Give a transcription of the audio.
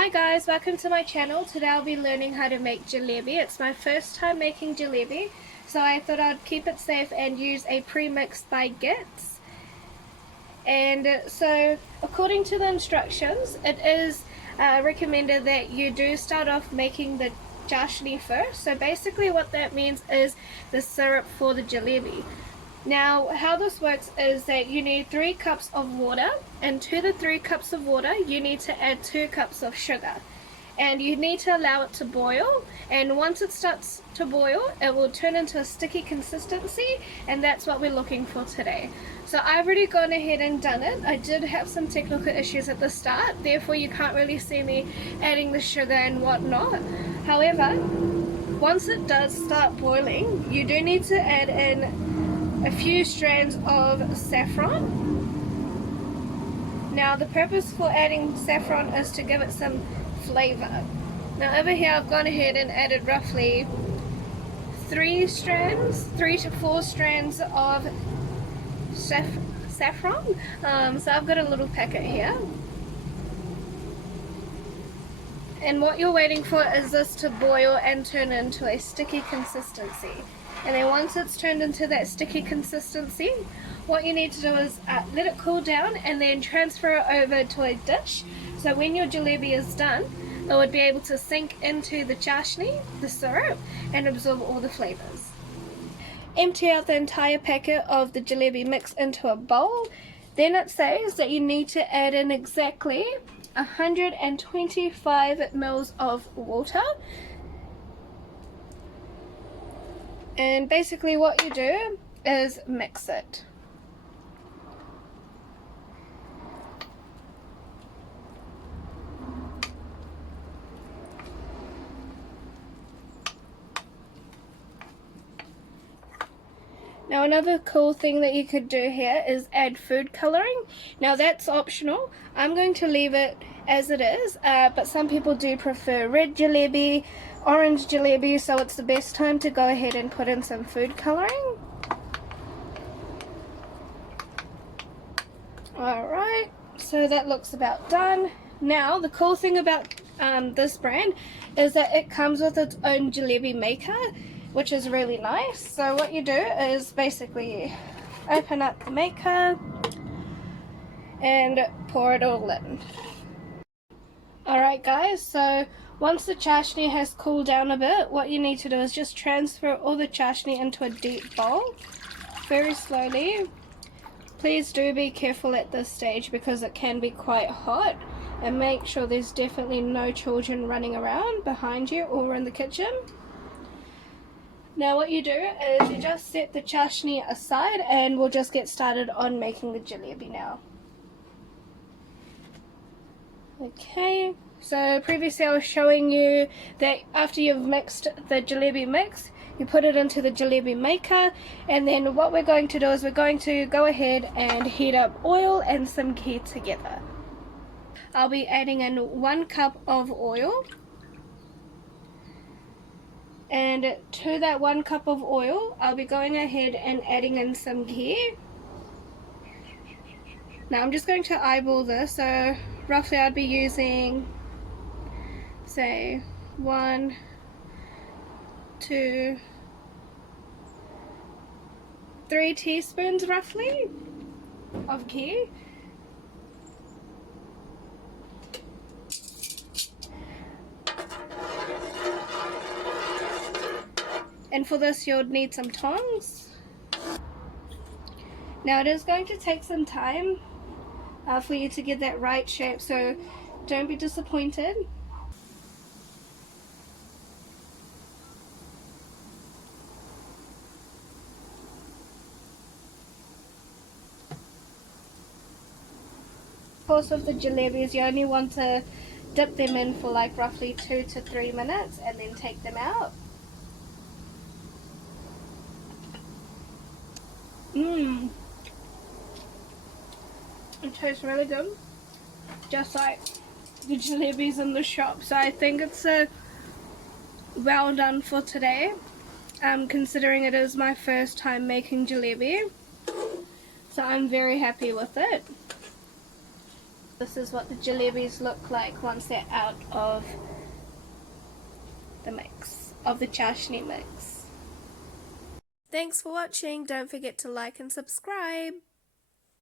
Hi guys, welcome to my channel. Today I'll be learning how to make jalebi. It's my first time making jalebi, so I thought I'd keep it safe and use a pre-mixed by Gits. And so according to the instructions, it is recommended that you do start off making the chashni first. So basically what that means is the syrup for the jalebi. Now how this works is that you need 3 cups of water, and to the 3 cups of water you need to add 2 cups of sugar, and you need to allow it to boil, and once it starts to boil it will turn into a sticky consistency, and that's what we're looking for today. So I've already gone ahead and done it. I did have some technical issues at the start, therefore you can't really see me adding the sugar and whatnot. However, once it does start boiling, you do need to add in a few strands of saffron. Now the purpose for adding saffron is to give it some flavor. Now over here I've gone ahead and added roughly 3 to 4 strands of saffron. So I've got a little packet here. And what you're waiting for is this to boil and turn into a sticky consistency. And then once it's turned into that sticky consistency, what you need to do is let it cool down and then transfer it over to a dish. So when your jalebi is done, it would be able to sink into the chashni, the syrup, and absorb all the flavors. Empty out the entire packet of the jalebi mix into a bowl. Then it says that you need to add in exactly 125 ml of water. And basically what you do is mix it. Now another cool thing that you could do here is add food coloring. Now that's optional. I'm going to leave it as it is, but some people do prefer red jalebi, orange jalebi, so it's the best time to go ahead and put in some food coloring. Alright, so that looks about done. Now the cool thing about this brand is that it comes with its own jalebi maker, which is really nice. So what you do is basically open up the maker and pour it all in. Alright guys, so once the chashni has cooled down a bit, what you need to do is just transfer all the chashni into a deep bowl, very slowly. Please do be careful at this stage because it can be quite hot, and make sure there's definitely no children running around behind you or in the kitchen. Now what you do is you just set the chashni aside, and we'll just get started on making the jalebi now. Okay, so previously I was showing you that after you've mixed the jalebi mix, you put it into the jalebi maker, and then what we're going to do is we're going to go ahead and heat up oil and some ghee together. I'll be adding in 1 cup of oil, and to that 1 cup of oil I'll be going ahead and adding in some ghee. Now I'm just going to eyeball this, so roughly I'd be using, say, 1, 2, 3 teaspoons roughly of ghee. And for this you'll need some tongs. Now it is going to take some time for you to get that right shape, so don't be disappointed. Of course, with the jalebis you only want to dip them in for like roughly 2 to 3 minutes and then take them out. It tastes really good, just like the jalebis in the shop. So I think it's well done for today, considering it is my first time making jalebi. So I'm very happy with it. This is what the jalebis look like once they're out of the mix, of the chashni mix. Thanks for watching. Don't forget to like and subscribe.